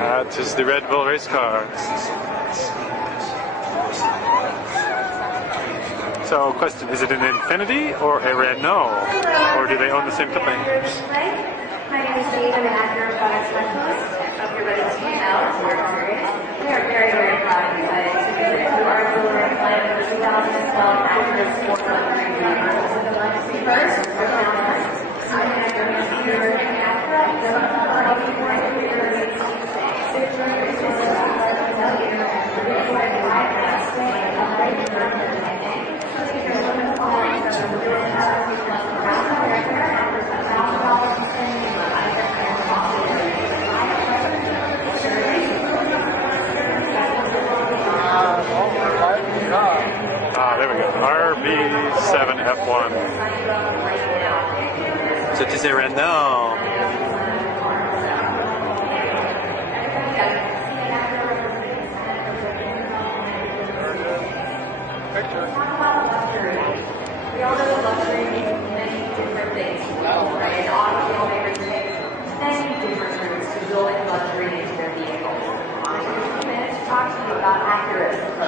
That is the Red Bull race car. So, question, is it an Infiniti or a Renault? Or do they own the same company? My name is Kate. I'm an Acura product specialist. Hope you're ready to see out. We are very, very proud and excited to visit who are delivering plan for 2012 Acura Sport Luxury vehicles. First, we're I'm going to go here in Acura. There we go. RB7 F1. So tu sais Renault. We all know luxury means many different things, right? Automobile many different routes to building luxury into their vehicles. I'm going to talk to you about Acura's approach.